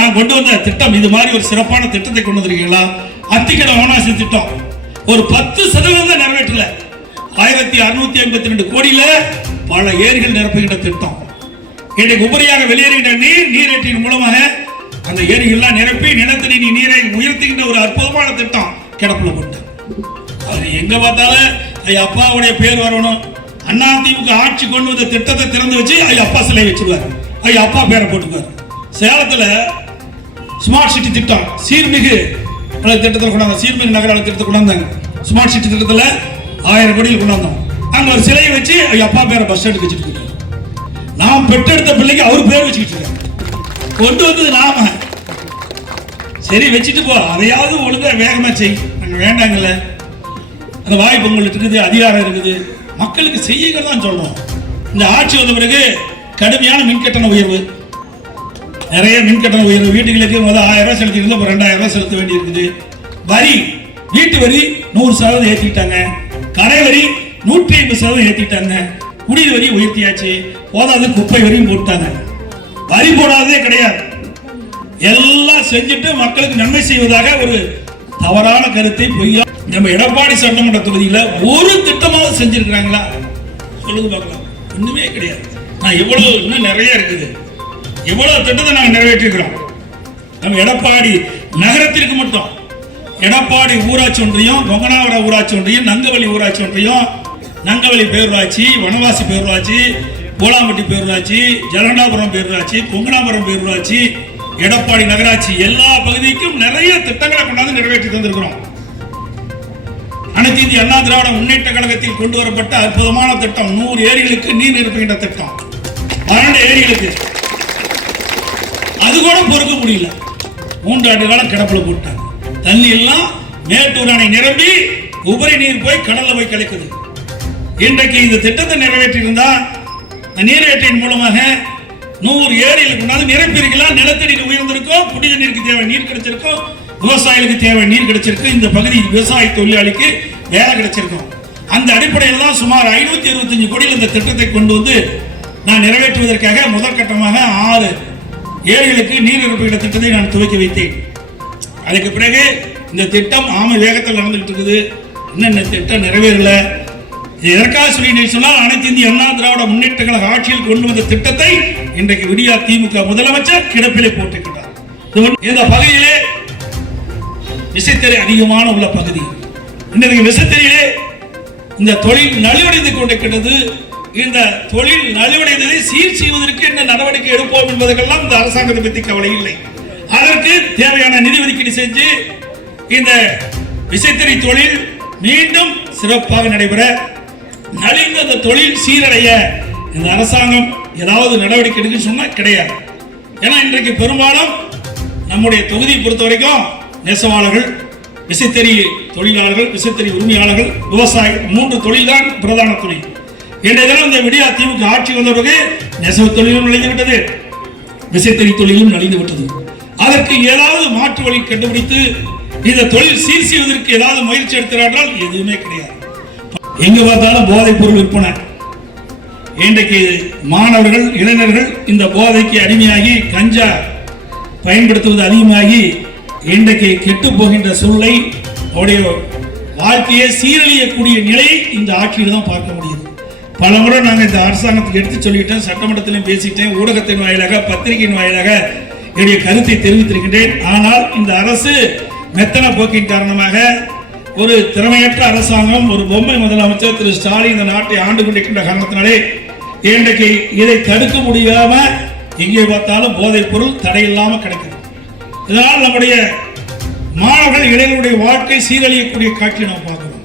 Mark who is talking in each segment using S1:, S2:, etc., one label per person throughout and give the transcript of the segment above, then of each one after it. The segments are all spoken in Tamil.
S1: நான் கொண்டு வந்த திட்டம் இது மாதிரி ஒரு சிறப்பான திட்டத்தை கொண்டு வந்திருக்கீங்களா? அத்திக்கடை ஓனாசி திட்டம். ஒரு பத்து சதவீதம் தான் நிறைவேற்றல. ஆயிரத்தி அறுநூத்தி ஐம்பத்தி ரெண்டு கோடியில பல ஏரிகள் நிரப்புகின்ற திட்டம். இன்றைக்கு உபரியாக வெளியேறுகின்ற நீர் நீரேற்றின் மூலமாக அந்த ஏரிகள்லாம் நிரப்பி நிலத்தடி நீரை உயர்த்துகின்ற ஒரு அற்புதமான திட்டம் கிடப்புல கொண்டு அது எங்க பார்த்தாலும் ஐயா அப்பாவுடைய பேர் வரணும். அண்ணா திமுக ஆட்சி கொண்டு வந்த திட்டத்தை திறந்து வச்சு ஐயா அப்பா சிலை வச்சிருவாரு. ஐயா அப்பா பேரை போட்டுக்குவார். சேலத்துல ஸ்மார்ட் சிட்டி திட்டம். சீர்மிகு திட்டத்தில் கொண்டாங்க சீர்மிகு நகர திட்டத்தை கொண்டாந்தாங்க. ஸ்மார்ட் சிட்டி திட்டத்தில் ஆயிரம் கோடியில் கொண்டாந்தோம். அங்கே ஒரு சிலையை வச்சு அப்பா பேரை பஸ் ஸ்டாண்டுக்கு வச்சுட்டு இருக்காரு நாம் பெற்றெடுத்த பிள்ளைக்கு அவர் பேர் வச்சுக்கிட்டு இருக்காங்க கொண்டு வந்தது நாம. சரி வச்சுட்டு போ. அதையாவது ஒழுங்கா வேகமாக செய். நாங்கள் வேண்டாங்கல்ல. அந்த வாய்ப்பு உங்களுக்கு இருக்குது அதிகாரம் இருக்குது. மக்களுக்கு செய்யுங்க தான் சொல்லணும் இந்த ஆட்சி வந்த பிறகு கடுமையான மின்கட்டண உயர்வு. நிறைய மின்கட்டண உயர்வு. வீட்டுகளுக்கு முதல் ஆயிரம் ரூபாய் செலுத்தி இப்போ ரெண்டாயிரம் ரூபாய் செலுத்த வேண்டியிருக்குது. வரி வீட்டு வரி நூறு சதவீதம் ஏற்றிட்டாங்க கடை வரி நூற்றி ஐம்பது சதவீதம் ஏற்றிட்டாங்க குடிநீர் வரி உயர்த்தியாச்சு. போதாது குப்பை வரியும் போட்டாங்க. வரி போடாததே கிடையாது. எல்லாம் செஞ்சுட்டு மக்களுக்கு நன்மை செய்வதாக ஒரு தவறான கருத்தை பொய்யா நம்ம எடப்பாடி சட்டமன்ற தொகுதியில் ஒரு திட்டமாவது செஞ்சிருக்கிறாங்களா? சொல்லுங்க பார்க்கலாம். ஒன்றுமே கிடையாது. நான் எவ்வளவு இன்னும் நிறைய இருக்குது. எவ்வளவு திட்டத்தை நாங்கள் நிறைவேற்றிருக்கிறோம்? நம்ம எடப்பாடி நகரத்திற்கு மட்டும். எடப்பாடி ஊராட்சி ஒன்றியம் கொங்கனாவர ஊராட்சி ஒன்றியம் நங்கவள்ளி ஊராட்சி ஒன்றியம் நங்கவள்ளி பேரூராட்சி வனவாசி பேரூராட்சி கோலாம்பட்டி பேரூராட்சி ஜலகண்டாபுரம் பேரூராட்சி கொங்கனாபுரம் பேரூராட்சி எடப்பாடி நகராட்சி எல்லா பகுதிக்கும் நிறைய திட்டங்களை கொண்டாந்து நிறைவேற்றி தந்திருக்கிறோம். அனைத்து இந்திய அண்ணா திராவிட முன்னேற்ற கழகத்தில் கொண்டு வரப்பட்ட அற்புதமான திட்டம் நூறு ஏரிகளுக்கு நீர் நிரப்புகின்ற திட்டம். பன்னெண்டு ஏரிகளுக்கு. அது கூட பொறுக்க முடியல. மூன்று ஆண்டு காலம் கிடப்புல போட்டாங்க. தண்ணி எல்லாம் மேட்டூர் அணை நிரம்பி உபரி நீர் போய் கடல்ல போய் கிடைக்குது. இன்றைக்கு இந்த திட்டத்தை நிறைவேற்றியிருந்தா நீரேற்றின் மூலமாக நூறு ஏரியில் கொண்டாந்து நிரப்பியிருக்கலாம். நிலத்தடி உயர்ந்திருக்கும் புனித நீருக்கு தேவை நீர் கிடைச்சிருக்கும் விவசாயிகளுக்கு தேவை நீர் கிடைச்சிருக்கு இந்த பகுதி விவசாய தொழிலாளிக்கு வேலை கிடைச்சிருக்கும். அந்த அடிப்படையில் தான் சுமார் ஐநூற்றி இருபத்தஞ்சு கோடியில் இந்த திட்டத்தை கொண்டு வந்து நான் நிறைவேற்றுவதற்காக முதற்கட்டமாக ஆறு ஏழைகளுக்கு நீர் நிரப்புகிற திட்டத்தை நான் துவக்கி வைத்தேன். அதுக்கு பிறகு இந்த திட்டம் ஆமை வேகத்தில் நடந்துகிட்டு இருக்குது. இன்னும் இந்த திட்டம் நிறைவேறல? இது எதற்காக சொல்லி சொன்னால் அனைத்து இந்திய அண்ணா திராவிட முன்னேற்ற கழக ஆட்சியில் கொண்டு வந்த திட்டத்தை இன்றைக்கு விடியா திமுக முதலமைச்சர் கிடப்பிலே போட்டிருக்கிறார் இந்த பகுதியிலே விசைத்தறி அதிகமான உள்ள பகுதி. இன்றைக்கு விசைத்தறியிலே இந்த தொழில் நலிவடைந்து கொண்டிருக்கிறது இந்த தொழில் நலிவடைந்ததை சீர் செய்வதற்கு என்ன நடவடிக்கை எடுப்போம் என்பதற்கெல்லாம் இந்த அரசாங்கத்தை பற்றி கவலை இல்லை. அதற்கு தேவையான நிதி ஒதுக்கீடு செஞ்சு இந்த விசைத்தறி தொழில் மீண்டும் சிறப்பாக நடைபெற நலிந்த அந்த தொழில் சீரடைய இந்த அரசாங்கம் ஏதாவது நடவடிக்கை எடுக்க சொன்னால் கிடையாது. ஏன்னா இன்றைக்கு பெரும்பாலும் நம்முடைய தொகுதியை பொறுத்த வரைக்கும் நெசவாளர்கள் விசைத்தறி தொழிலாளர்கள் விசைத்தறி உரிமையாளர்கள் விவசாயிகள் மூன்று தொழில்தான் பிரதான தொழில். இன்றைய தினம் இந்த விடியா ஆட்சி வந்த பிறகு நெசவு தொழிலும் நலிந்து விட்டது விசைத்தறி தொழிலும் நலிந்து விட்டது அதற்கு ஏதாவது மாற்று வழி கண்டுபிடித்து இந்த தொழில் சீர் செய்வதற்கு ஏதாவது முயற்சி எடுத்தார்கள் எதுவுமே கிடையாது. எங்க பார்த்தாலும் போதைப் பொருள் விற்பனை. இன்றைக்கு மாணவர்கள் இளைஞர்கள் இந்த போதைக்கு அடிமையாகி கஞ்சா பயன்படுத்துவது அதிகமாகி இன்றைக்கு கெட்டு போகின்ற சூழ்நிலை அவருடைய வாழ்க்கையை சீரழியக்கூடிய நிலை இந்த ஆட்சியில் தான் பார்க்க முடியுது. பல முறை நாங்கள் இந்த அரசாங்கத்துக்கு எடுத்து சொல்லிட்டேன் சட்டமன்றத்திலும் பேசிட்டேன் ஊடகத்தின் வாயிலாக பத்திரிகையின் வாயிலாக என்னுடைய கருத்தை தெரிவித்திருக்கின்றேன். ஆனால் இந்த அரசு மெத்தன போக்கின் காரணமாக ஒரு திறமையற்ற அரசாங்கம் ஒரு பொம்மை முதலமைச்சர் திரு ஸ்டாலின் இந்த நாட்டை ஆண்டு கொண்டிருக்கின்ற காரணத்தினாலே இன்றைக்கு இதை தடுக்க முடியாம எங்கே பார்த்தாலும் போதைப் பொருள் தடையில்லாமல் கிடைக்குது. இதனால் நம்முடைய மாணவர்கள் இளைஞருடைய வாழ்க்கை சீரழியக்கூடிய காட்சியை நாம் பார்க்கிறோம்.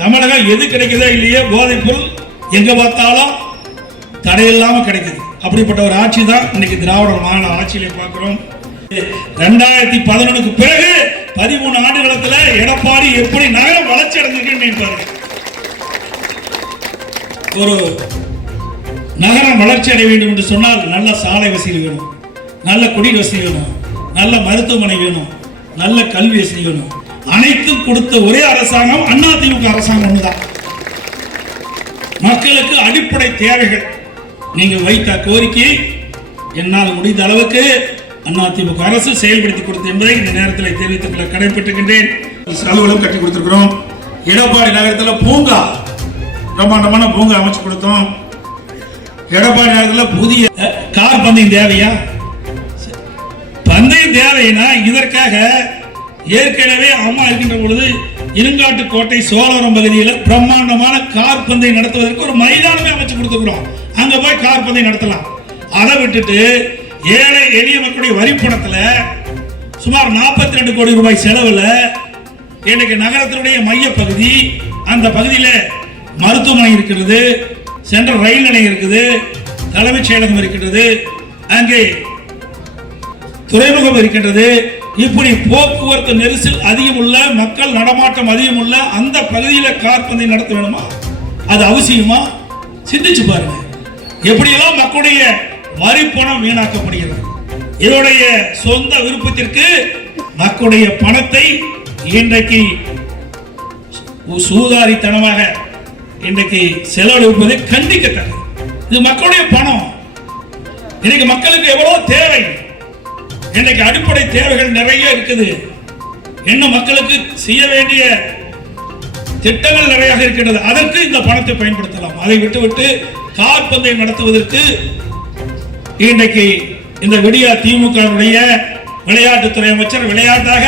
S1: தமிழகம் எது கிடைக்குதோ இல்லையோ போதைப் பொருள் எங்க பார்த்தாலும் தடையில்லாம கிடைக்குது. அப்படிப்பட்ட ஒரு ஆட்சி தான் இன்னைக்கு திராவிட மாநில ஆட்சியில பார்க்கிறோம். ரெண்டாயிரத்தி பதினொன்னுக்கு பிறகு பதிமூணு ஆண்டு காலத்துல எடப்பாடி எப்படி நகரம் வளர்ச்சி அடைஞ்சிருக்குன்னு ஒரு நகரம் வளர்ச்சி அடைய வேண்டும் என்று சொன்னால் நல்ல சாலை வசதி வேணும். நல்ல குடிநீர் வசதி வேணும். நல்ல மருத்துவமனை வேணும். நல்ல கல்வி வசதி வேணும். அனைத்தும் கொடுத்த ஒரே அரசாங்கம் அண்ணா அரசாங்கம் அரசாங்கம் தான் மக்களுக்கு அடிப்படை தேவைகள். நீங்கள் வைத்த கோரிக்கையை என்னால் முடிந்த அளவுக்கு அதிமுக அரசு செயல்படுத்தி கொடுத்தது என்பதை இந்த நேரத்தில் தெரிவித்துக் கொள்ள கடைபெற்றுகின்றேன். அலுவலகம் கட்டி கொடுத்திருக்கிறோம். எடப்பாடி நகரத்தில் பூங்கா பிரம்மாண்டமான பூங்கா அமைச்சு கொடுத்தோம். எடப்பாடி நகரத்தில் புதிய கார் பந்தயம் தேவையா? பந்தயம் தேவைன்னா இதற்காக ஏற்கனவே அம்மா இருக்கின்ற பொழுது இருங்காட்டு கோட்டை சோழவரம் பகுதியில் பிரம்மாண்டமான கார் நடத்துவதற்கு ஒரு மைதானமே அமைச்சு கொடுத்துக்கிறோம் அங்க போய் கார் பந்தை நடத்தலாம். அதை விட்டுட்டு ஏழை எளிய மக்களுடைய வரி பணத்துல சுமார் 42 ரெண்டு கோடி ரூபாய் செலவுல இன்னைக்கு நகரத்தினுடைய மையப்பகுதி அந்த பகுதியில் மருத்துவமனை இருக்கிறது சென்ட்ரல் ரயில் நிலையம் இருக்குது தலைமைச் செயலகம் இருக்கின்றது அங்கே துறைமுகம் இருக்கின்றது இப்படி போக்குவரத்து நெரிசல் அதிகம் உள்ள மக்கள் நடமாட்டம் அதிகம் உள்ள அந்த பகுதியில கார் பந்தயம் நடத்த வேணுமா? அது அவசியமா? சிந்திச்சு பாருங்க. எப்படியெல்லாம் மக்களுடைய வரி பணம் வீணாக்கப்படுகிறது? இதனுடைய சொந்த விருப்பத்திற்கு மக்களுடைய பணத்தை இன்றைக்கு சூதாரித்தனமாக இன்றைக்கு செலவழிப்பதை கண்டிக்கத்தக்கது. இது மக்களுடைய பணம். இன்னைக்கு மக்களுக்கு எவ்வளவு தேவை. இன்னைக்கு அடிப்படை தேவைகள் நிறைய இருக்குது. இன்னும் மக்களுக்கு செய்ய வேண்டிய திட்டங்கள் நிறைய இருக்கின்றது. அதற்கு இந்த பணத்தை பயன்படுத்தலாம். அதை விட்டுவிட்டு கார் பந்தயம் நடத்துவதற்கு இன்றைக்கு இந்த விடியா திமுகவுடைய விளையாட்டுத்துறை அமைச்சர் விளையாட்டாக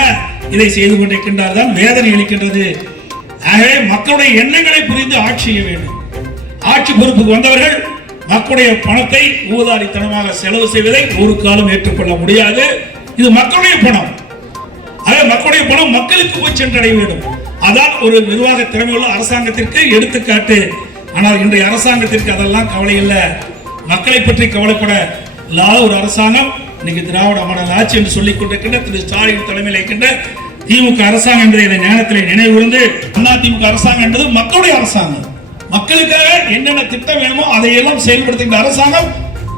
S1: இதை செய்து கொண்டிருக்கின்றார் தான் வேதனை அளிக்கின்றது. ஆகவே மக்களுடைய எண்ணங்களை புரிந்து ஆட்சி செய்ய வேண்டும். ஆட்சி பொறுப்புக்கு வந்தவர்கள் மக்களுடைய பணத்தை ஊதாரித்தனமாக செலவு செய்வதை ஒரு காலம் ஏற்றுக்கொள்ள முடியாது. இது மக்களுடைய பணம். ஆக மக்களுடைய பணம் மக்களுக்கு போய் சென்றடைய வேண்டும். அதான் ஒரு நிர்வாக திறமையுள்ள அரசாங்கத்திற்கு எடுத்துக்காட்டு. ஆனால் இன்றைய அரசாங்கத்திற்கு அதெல்லாம் கவலை இல்லை. மக்களை பற்றி கவலைப்பட இல்லாத ஒரு அரசாங்கம் இன்னைக்கு திராவிட மாடல் ஆட்சி என்று சொல்லிக் கொண்டிருக்கின்ற திரு ஸ்டாலின் தலைமையில் இருக்கின்ற திமுக அரசாங்கம் என்பதை இந்த நேரத்தில் நினைவுகூர்ந்து அண்ணா திமுக அரசாங்கம் என்பது மக்களுடைய அரசாங்கம். மக்களுக்காக என்னென்ன திட்டம் வேணுமோ அதையெல்லாம் செயல்படுத்துகின்ற அரசாங்கம்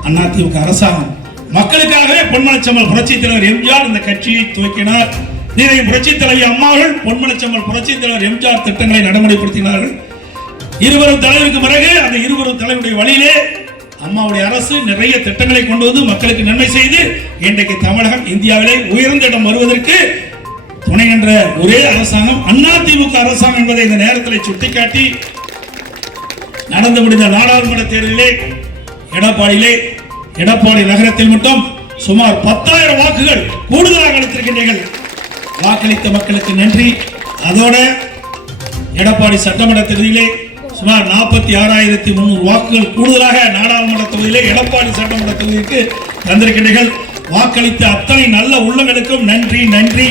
S1: அண்ணா அரசாங்கம். மக்களுக்காகவே பொன்மனச்சம்மல் புரட்சி தலைவர் எம்ஜிஆர் இந்த கட்சியை துவக்கினார். நீரை புரட்சி தலைவி அம்மாவர்கள் பொன்மனச்சம்மல் புரட்சி தலைவர் எம்ஜிஆர் திட்டங்களை நடைமுறைப்படுத்தினார்கள். இருவரும் தலைவருக்கு பிறகு அந்த இருவரும் தலைவருடைய வழியிலே அம்மாவுடைய அரசு நிறைய திட்டங்களை கொண்டு வந்து மக்களுக்கு நன்மை செய்து இன்றைக்கு தமிழகம் இந்தியாவிலே உயர்ந்த இடம் வருவதற்கு துணை என்ற ஒரே அரசாங்கம் அதிமுக அரசாங்கம் என்பதை இந்த நேரத்தில் சுட்டிக்காட்டி நடந்து முடிந்த நாடாளுமன்ற தேர்தலிலே எடப்பாடியிலே எடப்பாடி நகரத்தில் மட்டும் சுமார் பத்தாயிரம் வாக்குகள் கூடுதலாக அளித்திருக்கின்றீர்கள். வாக்களித்த மக்களுக்கு நன்றி. அதோட எடப்பாடி சட்டமன்ற தொகுதியிலே சுமார் நாற்பத்தி ஆறாயிரத்தி முன்னூறு வாக்குகள் கூடுதலாக நாடாளுமன்ற தொகுதியிலே எடப்பாடி சட்டமன்ற தொகுதிக்கு தந்திருக்கின்றீர்கள். வாக்களித்த அத்தனை நல்ல உள்ளங்களுக்கும் நன்றி நன்றி.